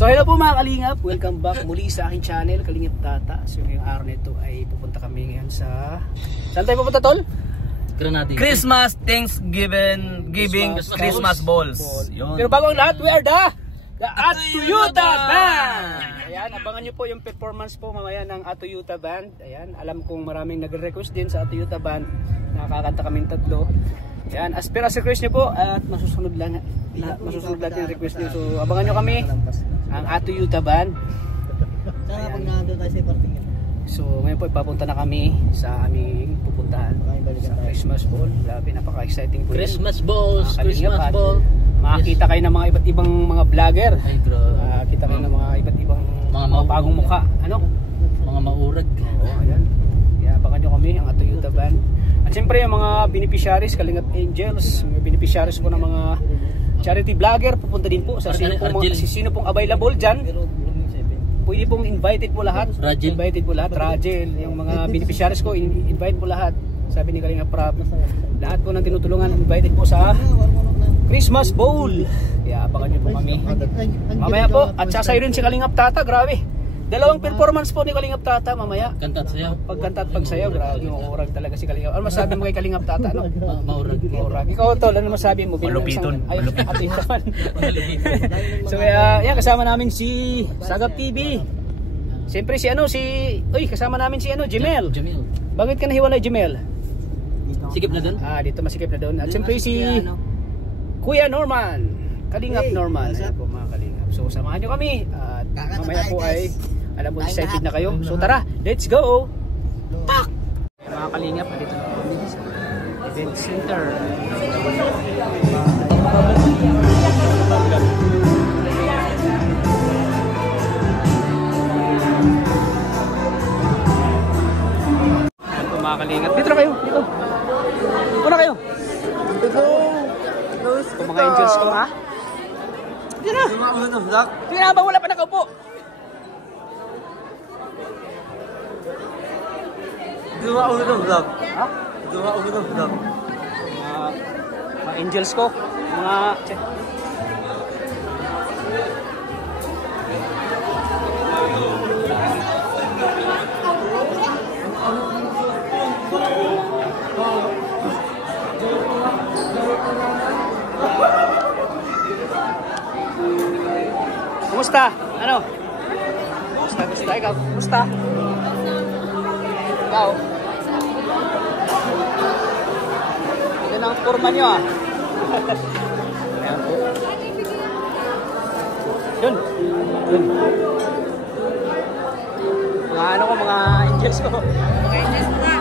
So hello po mga Kalingap, welcome back muli sa aking channel, Kalingap Tata. So ngayong araw nito ay pupunta kami ngayon sa... Saan tayo pupunta, Tol? Christmas, Thanksgiving, Christmas balls. Pero bago ang lahat, we are the Atuyuta Band! Ayan, abangan nyo po yung performance po mamaya ng Atuyuta Band. Ayan, alam kong maraming nagre-request din sa Atuyuta Band. Nakakanta kaming tatlo. Ayan, as per as request nyo po at masusunod lang yung request nyo. So abangan nyo kami ang Atuyuta Band. Saka pag nandun tayo sa parting yun. So ngayon po ipapunta na kami sa aming pupuntahan sa Christmas Ball. Grabe, napaka-exciting po Christmas balls, Christmas ball. Makakita kayo ng mga iba't ibang mga vlogger. Ay, grabe. Makakita kayo ng mga iba't ibang mga bagong mukha. Ano? Mga maurag. Oo, ayan. Kaya abangan nyo kami, ang Atuyuta Band. At siyempre yung mga beneficiaries, Kalingap Angels, mga beneficiaries po ng mga charity vlogger, pupunta din po sa sino pong available dyan. Pwede pong invited po lahat. Invited po lahat. Rajel, yung mga beneficiaries ko, invite po lahat. Sabi ni Kalingap Prab, lahat po ng tinutulungan, invited po sa Christmas Bowl. Kaya abangan nyo po kami. Mamaya po, at sasayo rin si Kalingap Tata, grabe. Dalawang performance po ni Kalingap Tata mamaya. Kanta at sayaw. Pagkanta at pagsayaw, grabe, maurag talaga si Kalingap. Ano masabi mo kay Kalingap Tata? Ano? Maurag. Ikaw, Tol, ano masabi mo? Malupiton. So, yan, kasama namin si Sagap TV. Siyempre kasama namin si Jemel. Bakit ka nahiwalay, Jemel? Sikip na dun? Dito masikip na doon. At siyempre si Kuya Norman. Kalingap Norman. Ayan po mga Kalingap. So, samahan nyo kami. At mamaya po ay, alam po, excited na kayo. So, tara, let's go! Tak! Mga Kalingap, dito na kami sa event center. Ayan po mga Kalingap. Dito na kayo, dito. Dito na kayo. Dito. Kung mga angels ko, ha? Dito na. Dito na ba? Wala pa nakaupo. Dumaulo ng vlog. Ha? Dumaulo ng vlog. Mga angels ko. Mga... Kumusta? Ano? Kumusta? Ikaw? Kumusta? Ikaw? Yan ang forma nyo, ah. Ayan po. Yun. Mga ano ko, mga angels ko. Mga angels ko nga.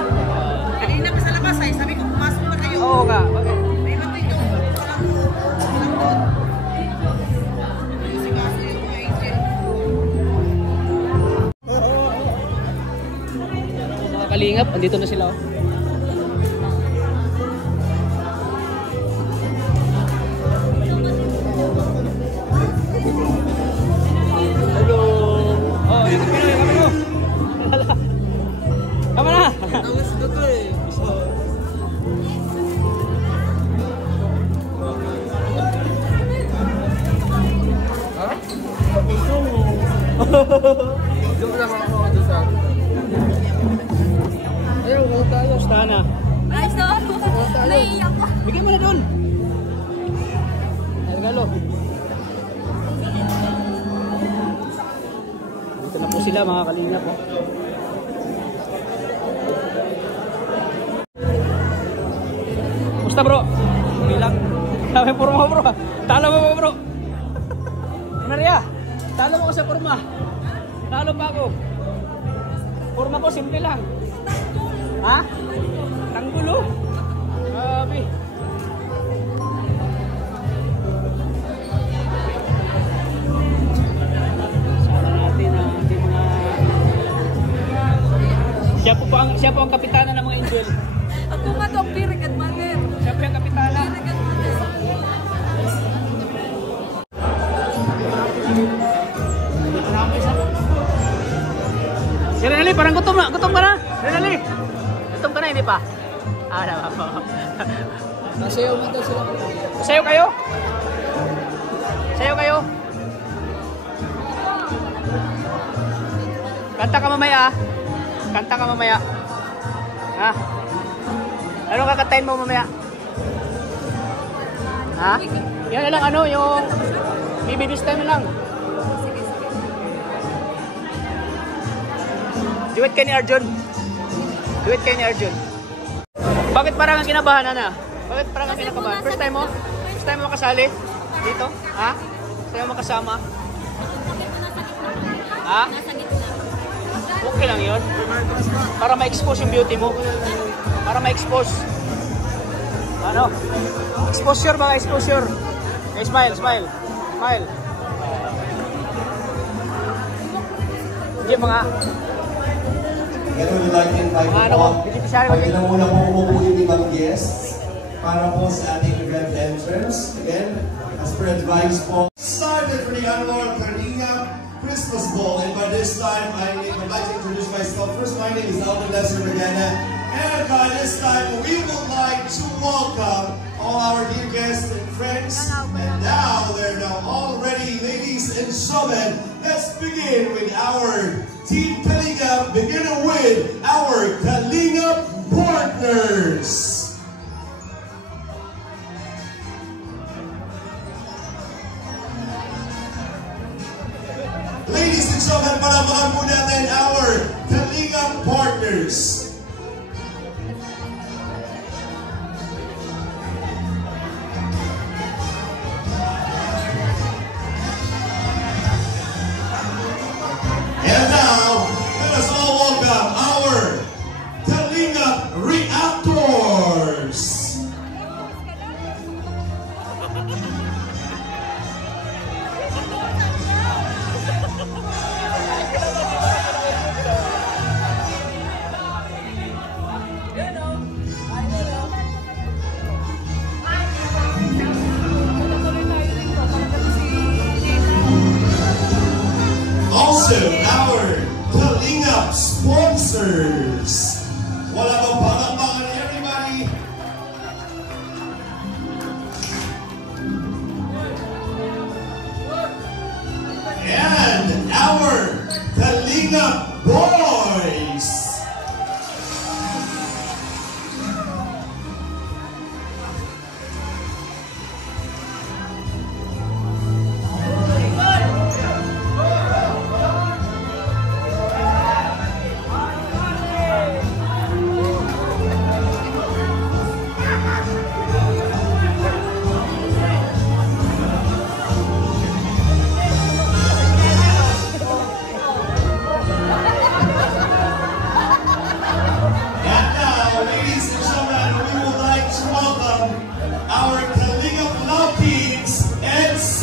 Kanina pa sa labas ay sabi ko pumasok na kayo. Oo nga. Bakit? May batay nyo. Mga Kalingap, andito na sila, oh. Hello. Oh, ito Pinoy, kami mo. Kama na. Tapos dito eh. Ha? Doon lang ako doon sa akin. Ayaw, huwag tayo. Basta na. Ay, so, naiiyak ko. Bigyan mo na doon. Regalo. Dito na po sila mga Kalingap, po. Kumusta, bro? Okay lang. Sabi porma, bro. Talo mo ba, bro? Ano rin, talo mo ko sa porma. Talo pa ako. Porma ko, simple lang. Ha? Tanggulo? Grabe. Sana natin ang ating mga... Siya po ang kapitana ng mga angel. Ako nga to, Pirigad Mother. Siya po ang kapitana. Pirigad Mother. Si Renali, parang gutom ka na. Renali, gutom ka na, hindi pa? Wala pa po. Nasayaw na daw sila. Sayo kayo? Sayo kayo? Kanta ka mamaya. Kanta ka mamaya. Ha? Ano kakantahin mo mamaya? Ha? Yan na lang ano, yung bibibis time lang. Duet kayo ni Arjun. Duet kayo ni Arjun. Bakit parang kinabahan, Ana? Bakit parang kinakabahan? First time mo? First time mo makasali? Dito? Ha? First time mo makasama? Ha? Okay lang yun. Para ma-expose yung beauty mo. Para ma-expose. Ano? Exposure ba? Exposure. Okay, smile, smile. Smile. Hindi mga... Pero we'd like to invite po, pag na muna po umupo yung ibang guests para po sa ating event entrance. Again, as per advice po, started for the annual Kalinga Christmas Ball, and by this time, I'd like to introduce myself. First, my name is Alvin Lester Magana, and by this time, we would like to welcome all our dear guests and friends. And now, they're now all ready, ladies and gentlemen. Let's begin with our Team Kalinga, beginning with our Kalinga partners. Ladies and gentlemen, palakpakan po natin our Kalinga partners. And now, let us all welcome our Kalinga Reactors. Also, our Kalinga sponsors. Wala bang palakpakan, everybody? And our Kalinga boys. Our Kalinga Love Teams NC.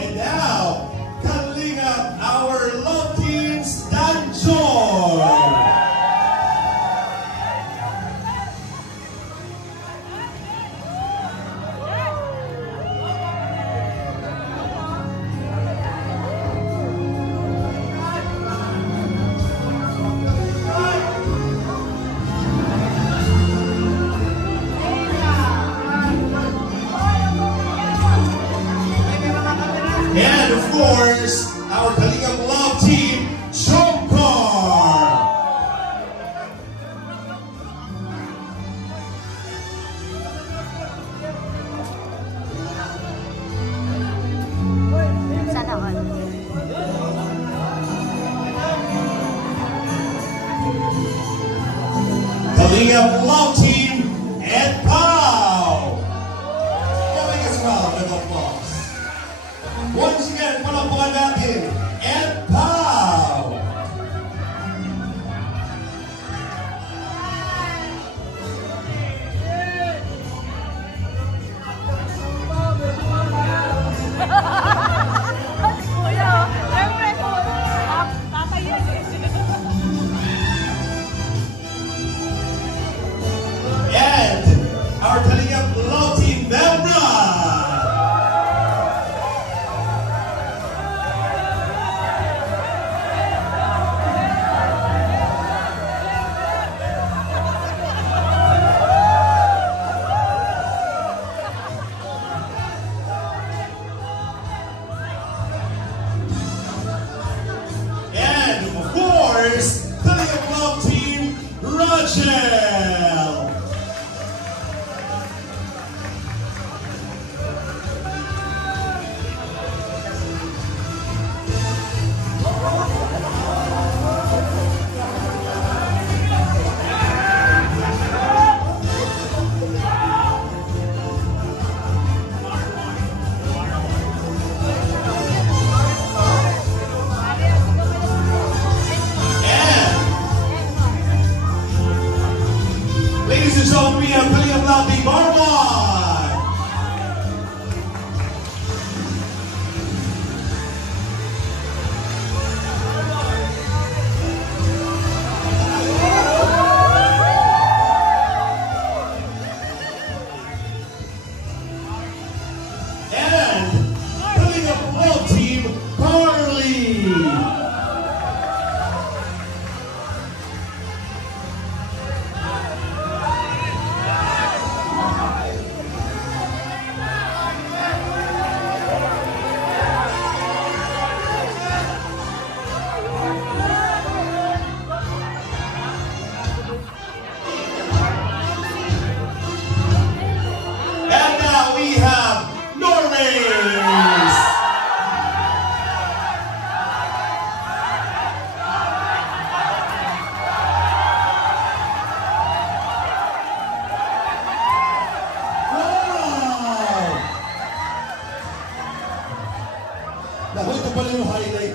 And now, Kalinga, our love teams, Danjoy. And of course, our Kalinga Love Team, Jomcar. Sana all. Kalinga Love Team, and Pow. Can we get a round of applause? Once again, palakpakan natin, and Pow. Kuya, siyempre po. Tatay yan eh. And our Kalinga Love Team, Melra.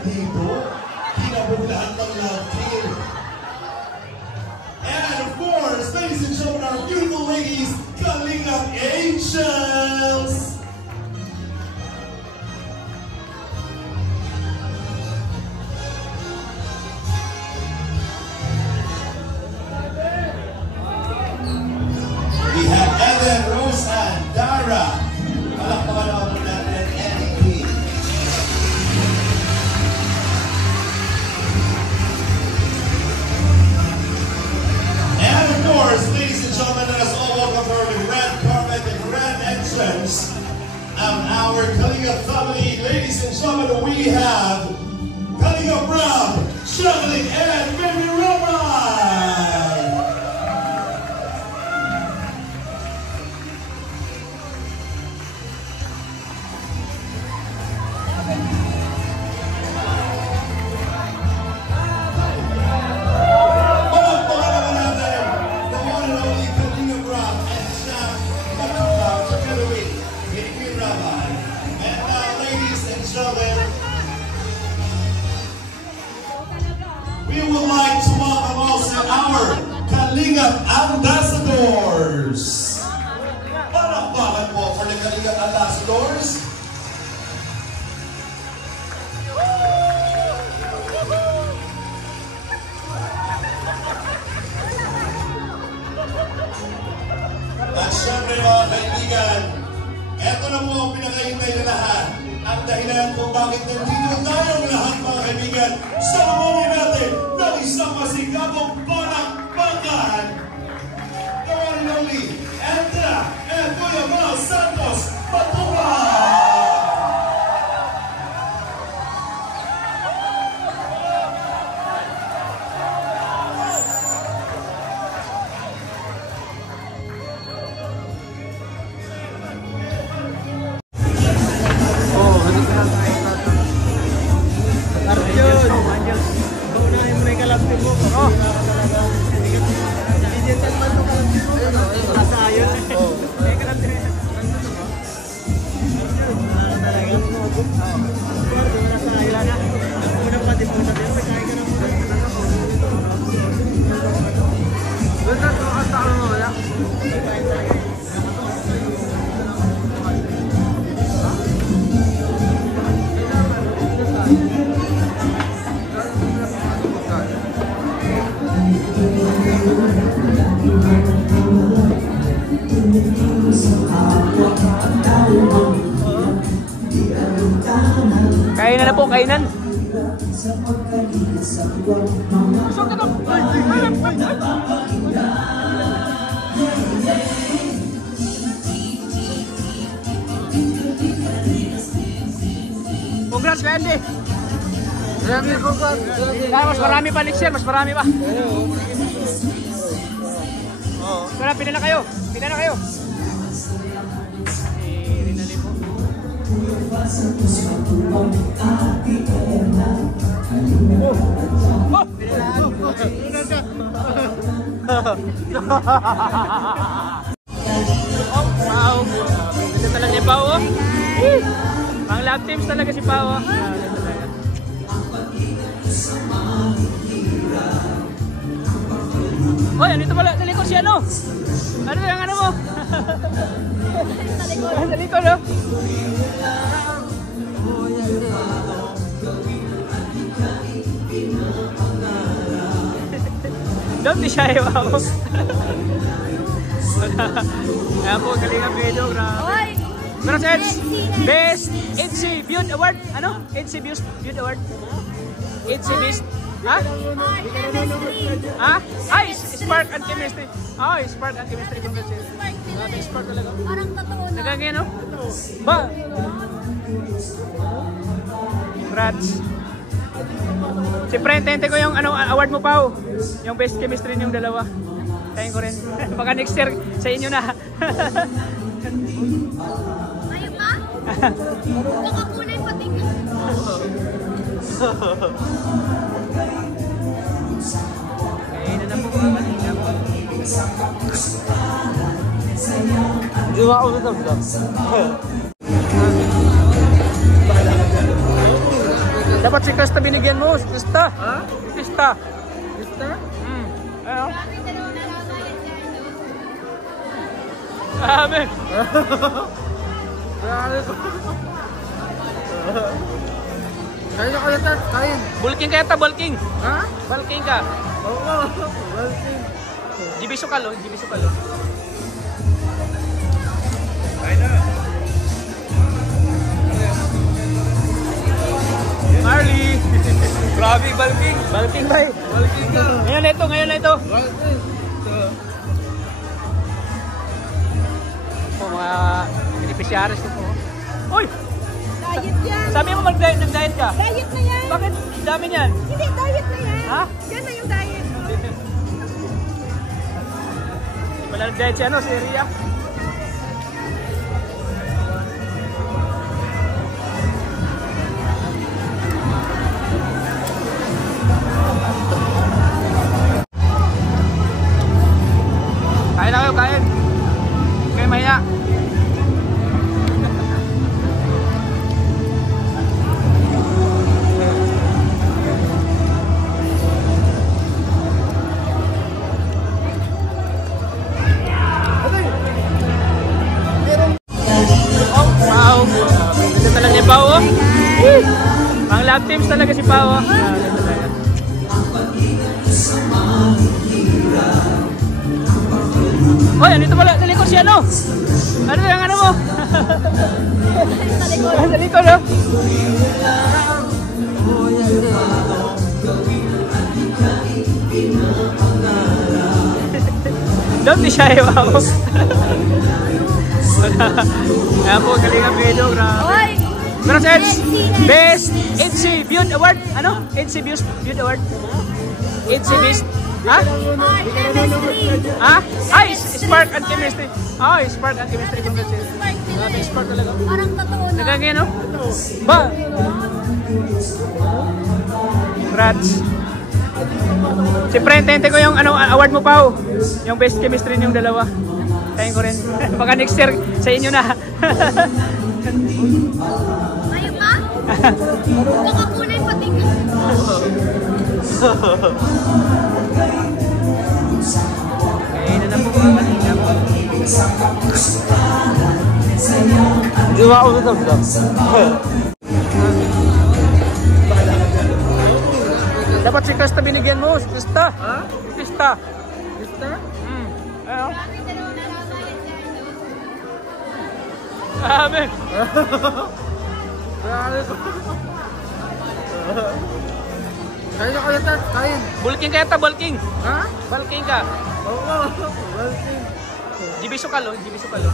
dito. Kinabuglahan ng love team. And of course, ladies and gentlemen, our beautiful ladies, Kalingap Angels! We have Eden, Rose, and Dara. Palakpakan naman po natin, Eddie. And of course, ladies and gentlemen, let us all welcome her with red carpet and grand entrance of our Kalingap family. Ladies and gentlemen, we have Kalingap Rob, Sherilyn, and Mary Roman. We would like to welcome also our Kalingap Ambassadors. Palakpakan po for the Kalingap Ambassadors. At syempre mga kaibigan, eto na po ang pinakahintay na lahat. Ang dahilan kung bakit nandito tayong lahat mga kaibigan sa mamamay natin ng isang masigabong palakpakan. The one and only, Andra and Kuya Mal Santos Patuan! Kainan na po, kainan. Congrats kay Andy. Mas marami pa next year, mas marami pa. Kaya pila na kayo, pila na kayo. Wow. Ito talaga si Pao. Pang love teams talaga si Pao. Hoy, andito pala sa likod si ano? Ano yung ano mo? Sa likod, no? Don't be shy, wow. Ayan po, Kalingap video. Pero sa Best EDC Beauty Award. Ano? EDC Beauty Award. EDC Best. Ha? Ha? Ay, Spark and Chemistry. Ay, Spark and Chemistry. Spark talaga. Parang totoo na. Nagagaya, no? Ba? Congrats. Siyempre, tente ko yung ano, award mo, Pao. Yung Best Chemistry niyong dalawa. Tayin ko rin. Baka next year sa inyo na. Ayaw ka? Nakakulay pati ka. Kainan na po mga Kalingap. Di ba ako na vlog? Dapat si Krista binigyan mo. Si Krista. Ha? Si Krista. Krista? Ano? Amen. Kain na kayo, Tat. Kain. Bulking kaya ta, bulking. Ha? Bulking ka. Oo. Welcome. Jibiso ka lo, jibiso ka lo. Marley. Grabe, balking. Bulking bay. Balking ka. Ngayon na ito, ngayon na ito. Balking. Oh, mga beneficiaries ito. Uy! Diet yan. Sabi mo nag-diet ka? Diet na yan. Bakit dami niyan? Hindi, diet na yan. Ha? Yan na yung diet. Wala nag-diet siya, no? Si Ria. Kain na kayo, kain. Kain mahiya. Wow! Ganda talaga si Pao, oh. Mga love teams talaga si Pao, oh. Hoy, andito pala sa likod siya, no? Ano yung ano mo? Sa likod, no? Don't be shy, wow. Ayan po, Kalingap video, grabe. Oy! Pero sa Best EDC Beauty Award. Ano? EDC Beauty Award. EDC Best. Ha? Ha? Ay, Spark and Chemistry. Ay, Spark and Chemistry. Grabe, Spark talaga. Parang totoo na. Nagagaya, no? Ba? Congrats. Siyempre, tente ko yung ano, award mo, Pao. Yung Best Chemistry niyong dalawa. Tayo ko rin. Baka next year sa inyo na. Ayaw ka? Nakakulay pati ka. Kaya na po mga Kalingap. Di ba ako nito? Dapat si Krista binigyan mo. Si Krista. Ha? Si Krista. Krista? Ano? Amen. Kain na kayo, Tat. Kain. Bulking kaya ta, bulking. Ha? Bulking ka. Oo. Welcome. Jibiso ka lo, jibiso ka lo.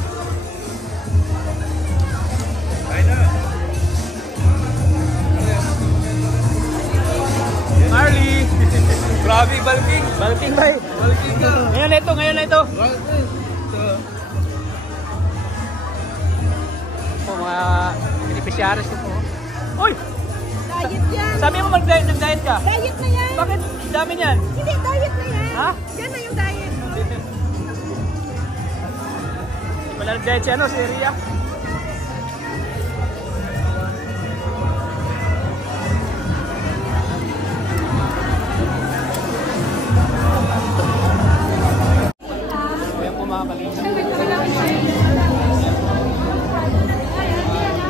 Marley. Grabe, balking. Bulking bay. Balking ka. Ngayon na ito, ngayon na ito. Welcome. Oh, mga beneficiaries ito. Uy! Diet yan. Sabi mo nag-diet ka? Diet na yan. Bakit dami niyan? Hindi, diet na yan. Ha? Yan na yung diet. Wala nag-diet siya, no? Si Ria. Ayan po mga Kalingap.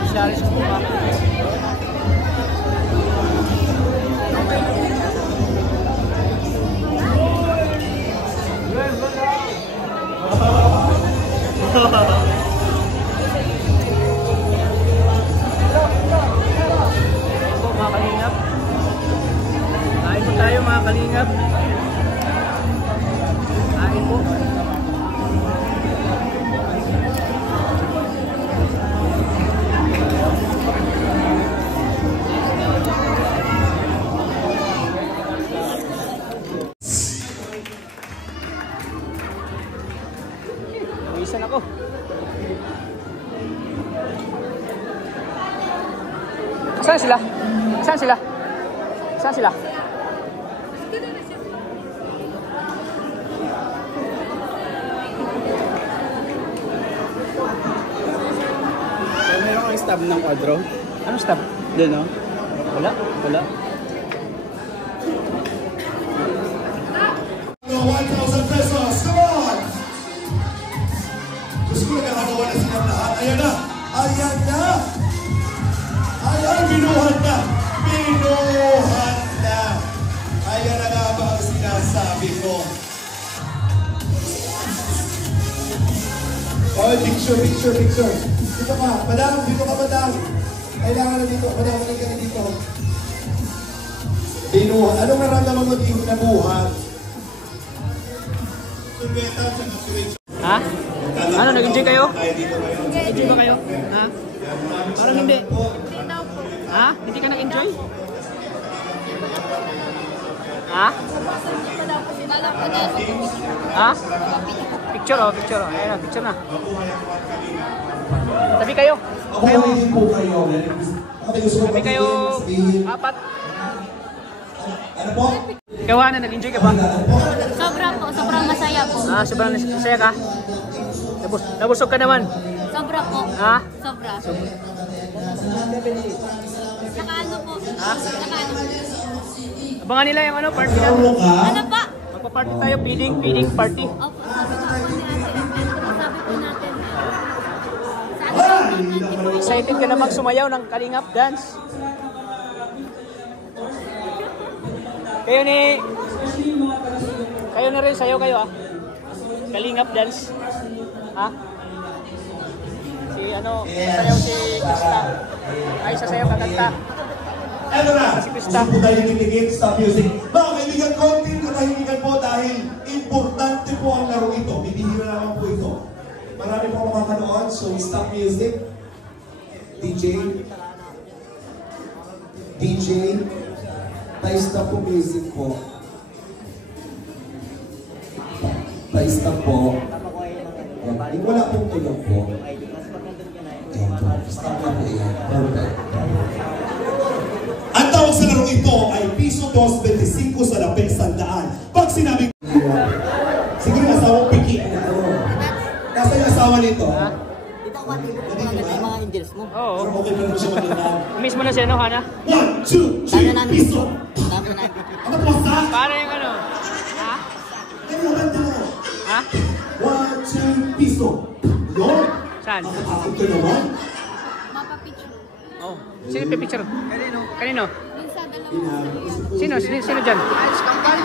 Beneficiaries po mga Kalingap. Po mga Kalingap. Kain po tayo mga Kalingap. Kain po. Isan ako. Saan sila? Saan sila? Saan sila? Meron kang stab ng kwadro. Anong stop? Doon, no? Wala? Wala? 1,000 pesos. Come on! Gusto ko nakakagawa na silang lahat. Ayan na! Ayan na! Ayan, binuhat na! Binuhat na! Ayan na nga ba ang sinasabi ko? Oh, picture. Dito ka, madam, dito ka, madam. Kailangan na dito, madam, ka na dito. Binuhat. Anong naramdaman mo dito na buhat? Ha? Ano, nag-enjoy kayo? Nag-enjoy ba kayo? Ha? Parang hindi. Ha? Hindi ka nag-enjoy? Ha? Ha? Picture oh, picture. Ayan, picture na. Tabi kayo. Tabi kayo. Apat. Ano po? Ikaw na, nag-enjoy ka ba? Sobrang masaya po. Ah, sobrang masaya ka? Nabusog ka naman? Sobra po. Ha? Sobra. Saka ano po? Ha? Saka ano? Abangan nila yung ano, party na. Ano pa? Magpa-party tayo, feeding party. Opo, sabi ko po ni ate. Sabi po natin. Sa Excited ka na magsumayaw ng Kalingap dance? Kayo na rin, sayo kayo ah. Kalingap dance. Ha? Si ano, sasayaw si Krista. Ay, sasayaw kakanta. Eto na, gusto po tayo niligid sa music. Mga kaibigan, konting katahimikan po dahil importante po ang laro ito. Bibihira naman po ito. Marami po makakanood, so stop music. DJ, pa-stop po music po. Pa-stop po. Yung wala pong tulog po. Stop na po yan. Perfect. Ang tawag sa laro ito ay piso 2.25 sa lapel sandaan. Pag sinabi siguro yung asawang piki. Nasa yung asawa nito? Dito ako matibok ng mga angels mo. Oo. Pero okay pa naman siya magandang. Miss mo na si ano, Hana? 1, 2, 3, piso! Tama na. Ano po sa? Para yung ano? Ha? Ano yung ganda mo? Ha? 1, 2, piso! Yun! Saan? Nakakakot ka naman? mapapicture. Oh. Sino pipicture? Kanino? Kanino? Dun sa dalawa. Sino dyan? Kambal?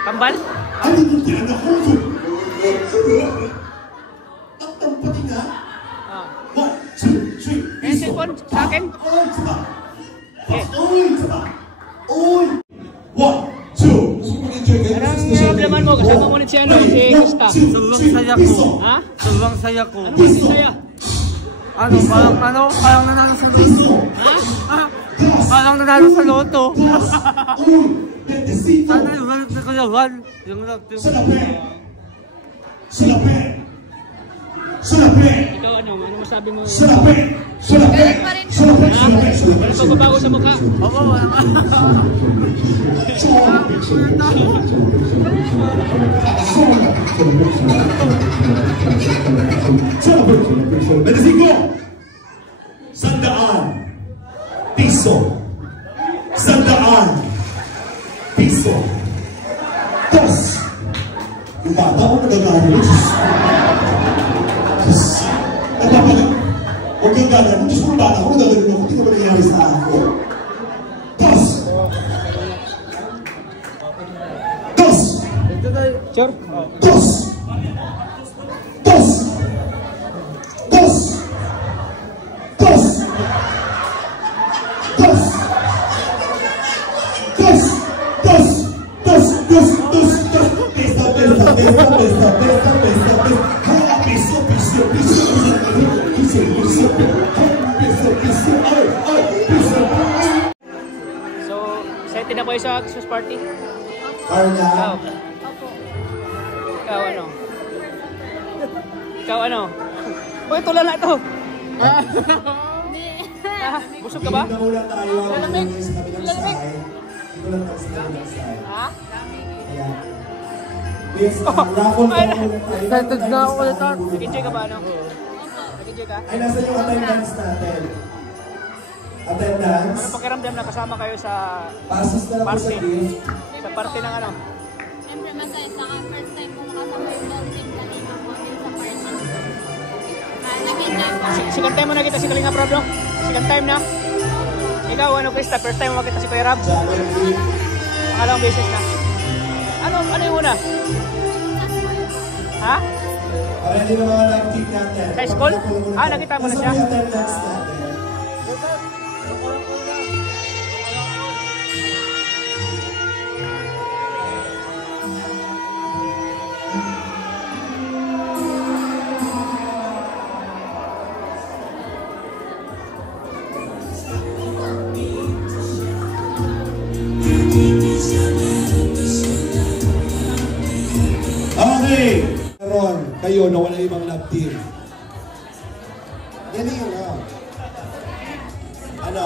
Kambal? Ano yung tinanakot? Taktan pati nga? Ah. 1, 2, 3, Eh, cellphone? Sa akin? Oy, saba! Eh. Oy, saba! Oy! 1, 2! Gusto mo mag-enjoy kayo? Anong nablaman mo? Kasama mo si ano? Si Krista. Sobrang saya ko. Ha? Sobrang saya ko. Ano mas saya? Parang nanalo sa loto. Ha? Parang nanalo sa loto. Uy! Bendecito! Sana yung galit na kalawan. Yung Salapen! Salapen! Salapen! Ikaw ano? Ano masabi mo? Salapen! Salapen! Salapen! Salapen! Wala pagbabago sa mukha. Oo, Bendecito! Sandaan! Piso! Sandaan! Piso! Dos! Yung bata ko nagagalit. Diyos! Nagpapalit. Huwag kang gagawin. Diyos ko, bata ko nagagalit ako. Hindi ko ba nangyari sa ako? Dos! Dos! Sure? Dos! Dos! Dos! Dos! Dos! Dos! Dos! Dos! Dos! Dos! Dos! Pesta, pesta, pesta, pesta, pesta, pesta, pesta. Piso, piso, piso, piso, piso, piso, piso, ay, ay, piso. So, excited na kayo sa Christmas party? Carla. Ikaw? Ikaw ano? Ikaw ano? Uy, tulala na ito! Busog ka ba? Hindi na muna tayo sa kabilang side. Dito lang tayo sa kabilang side. Ha? Ayan. Yes, raffle pa muna tayo. excited na ako ulit. Nag-enjoy ka ba ano? Nag-enjoy ka? Ay, nasa yung attendance natin. attendance. Ano pakiramdam na kasama kayo sa Passes na lang po sa party? gift. Sa party ng ano? Siyempre masaya sa first time ko makasama yung bonding kanina po sa party. Nag-enjoy po. Second time mo nakita si Kalinga Prab, no? Second time na? Ikaw, ano Krista? First time mo makita si Kuya Rab? January. Pangalawang beses na. Ano yung una? Ha? Ready na mga live team natin. Sa school? Nakita mo na siya? Nasa may attendance natin. Okay. Meron kayo na wala ibang love team. Yan yun, ha? Ano?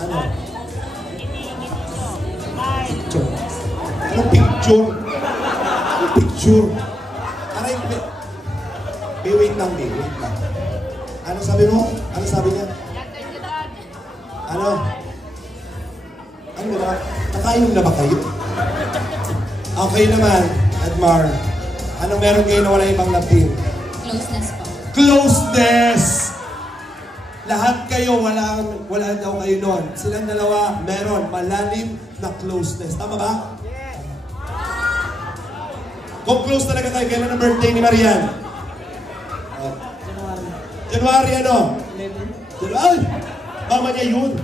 Ano? Picture. Ano picture? Ano picture? Aray, wait lang, wait lang. Ano sabi mo? Ano sabi niya? Ano? Ano ba? Nakainom na ba kayo? Okay naman, Edmar. Anong meron kayo na wala ibang love team? Closeness po. Closeness! Lahat kayo, wala daw kayo nun. Silang dalawa, meron malalim na closeness. Tama ba? Yes! Kung close talaga kayo, kailan ang birthday ni Marian? January ano? 11. Ay! Mama niya yun.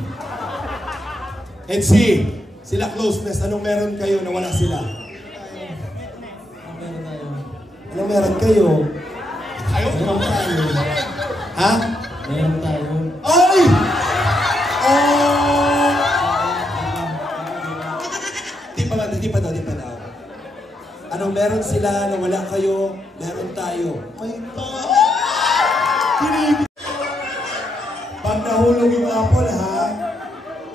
And see, sila closeness. Anong meron kayo na wala sila? Anong meron kayo? Meron tayo. Ha? Meron tayo. Ay! Oh! Di pa daw. Anong meron sila na wala kayo? Meron tayo. May pag nahulog yung apple, ha?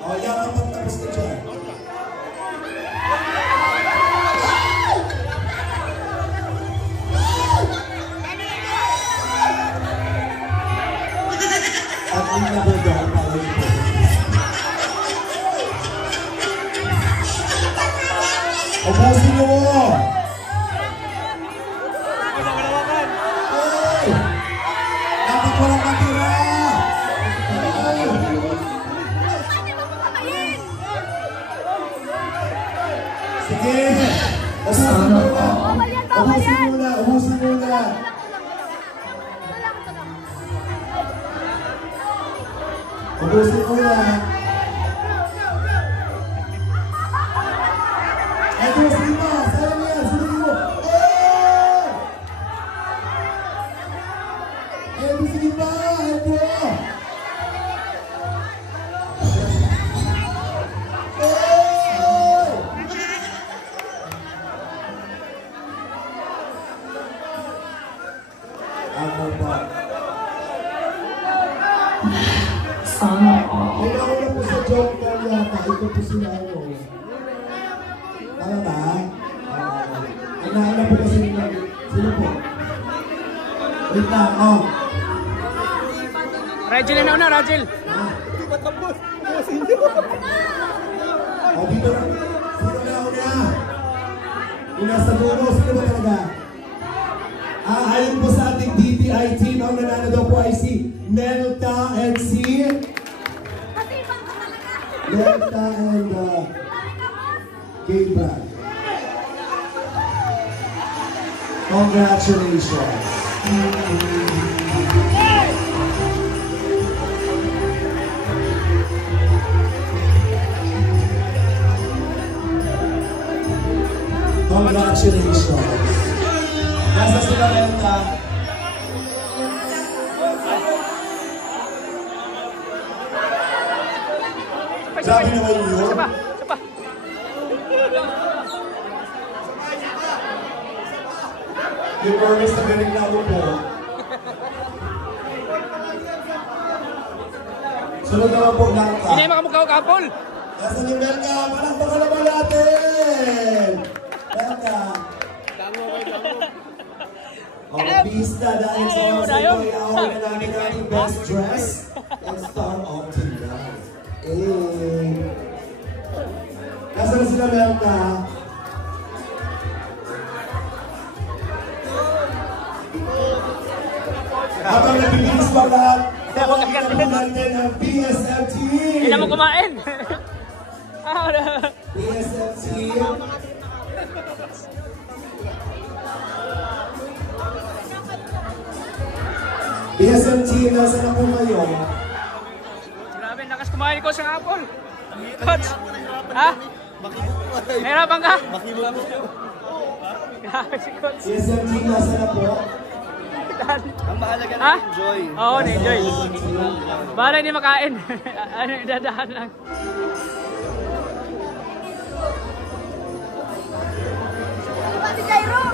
O, yan ang pagtapos na dyan. At hindi na ba ang pawin po? Ubusin niyo mo! Hey! Dapat walang matira! Sige! Ubusin muna! Ubusin muna! Eto, sige pa! Sayang yan! Sunod mo! Eto, sige pa! Eto! Ako pa. Ay, ako na po sa joke na yata. Ito po sila ako. Tama ba? Ay, nahanap po kasi nila. Sino po? Wait lang, oh. Rachel na una, Rachel. O, dito na. Sino na una? Yung nasa dulo, sino ba talaga? Ayon po sa ating DTI team, ang nanalo daw po ay si Nelta and si... Nelta and Gabriel. Congratulations. Congratulations. Nasa sila Nelta? Grabe naman yun. Isa pa. Yung promise na biniklamo po. Sunod naman po lang ka. Hindi makamukha ko kapol. Nasaan yung Belka? Palakpakan naman natin! Belka! Pista dahil sa mga Sekoy Hour na namin ang best dress and star of tonight. Nasaan na sila Melta? Habang nabibilis pa lahat, tawagin natin ang PSM team! Hindi na mo kumain! PSM team! PSM team, nasa na po kayo? Grabe, lakas kumain ko sa hapon. Coach! Ha? Nahirapan ka? Grabe si Coach. PSM team, nasa na po? Ang mahalaga Ha? na enjoy. Oo, na-enjoy. Bahala hindi makain. Ano, idadahan lang. Pati Jairo!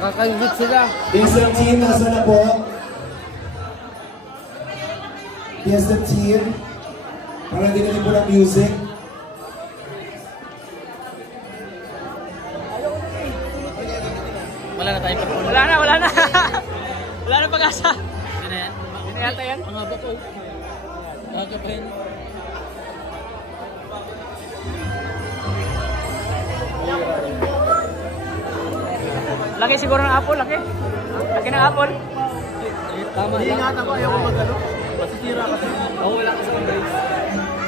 Kakaingit sila. PSM team, nasa na po? PSM team, para din natin po ng music. Wala na tayo. Wala na, wala na. Wala na pag-asa. Hindi na yan. Hindi na yata yan. Ang haba ko. Kakapain. Laki siguro ng apple, laki. Laki ng apple. Tama lang. Ingatan ko, ayaw ko magano. Masisira kasi. Oo, wala ka sa guys.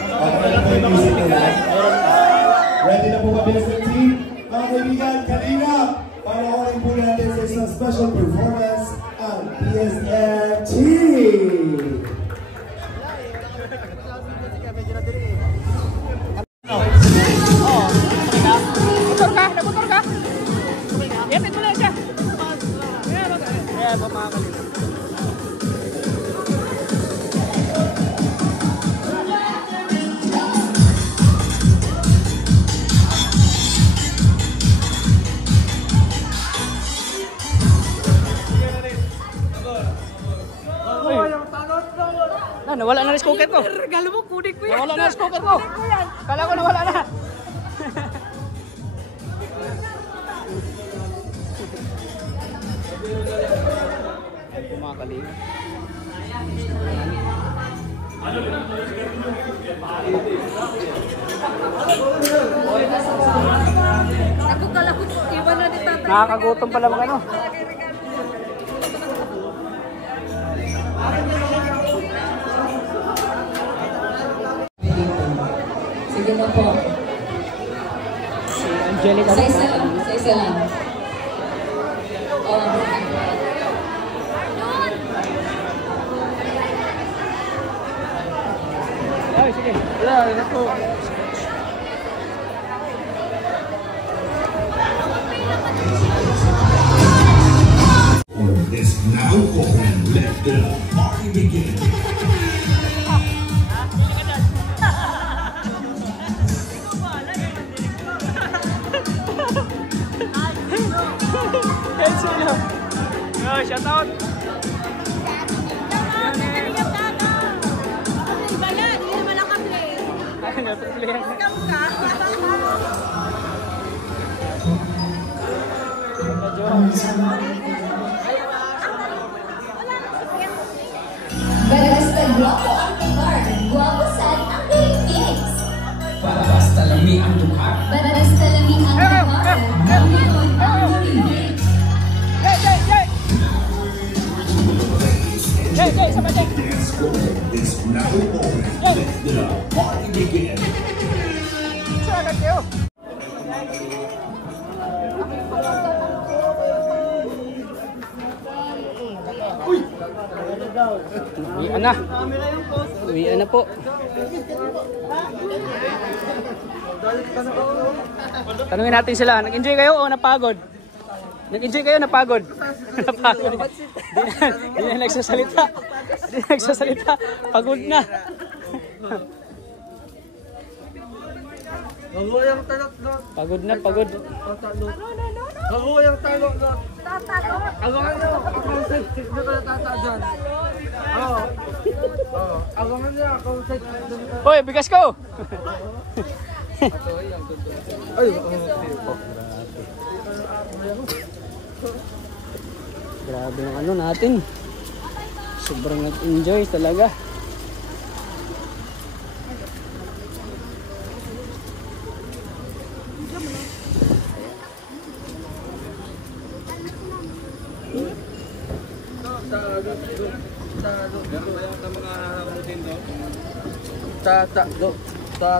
Okay na po yung music nila. Ready na po ba PSM team? Mga kaibigan, kanina, panoorin po natin sa isang special performance ang PSM team! Motor ka, nagmotor ka. Yatin mo lang siya. Ayan, pamakalila. Nawala na rice cooker ko. Regalo mo, kunin ko yan. Nawala na rice cooker ko. Kala ko nawala na. Mga kalinga. Ako kala ko, iwan na ni tatay. Nakakagutom pala mga ano. Sige na po. Si Angelica. Isa-isa lang. Isa-isa lang. Ay, sige. Wala, ito po. Is now open. Let the party begin. Yo, shout out. Ay, na-play. Basta guwapo ang lugar. Guwapo saan ang mix. Basta lami ang lugar. Basta lami ang lugar. Ngayon ang mix. Jay, sama Jay. Dance floor is now open. Let the party begin. Saan kayo? Uwian na. Uwian na po. Tanungin natin sila, nag-enjoy kayo o napagod? Nag-enjoy kayo, napagod? Napagod. Di na nagsasalita. Di na nagsasalita. Pagod na. Naguyang talok na. Pagod na, pagod. Naguyang talok na. Abangan nyo. Account site. Hindi ko natata dyan. Oo. Abangan nyo. Account site. Hoy, bigas ko! Ay, Grabe ng ano natin. Sobrang nag-enjoy talaga.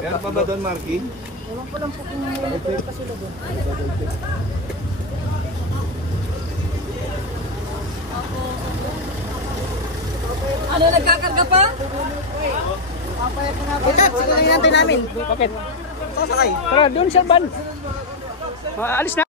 meron pa ba doon, Marky? Ano, nagkakarga pa? Ito, siguro hinantay namin. Bakit? Sasakay. Tara, doon sa van. Alis na.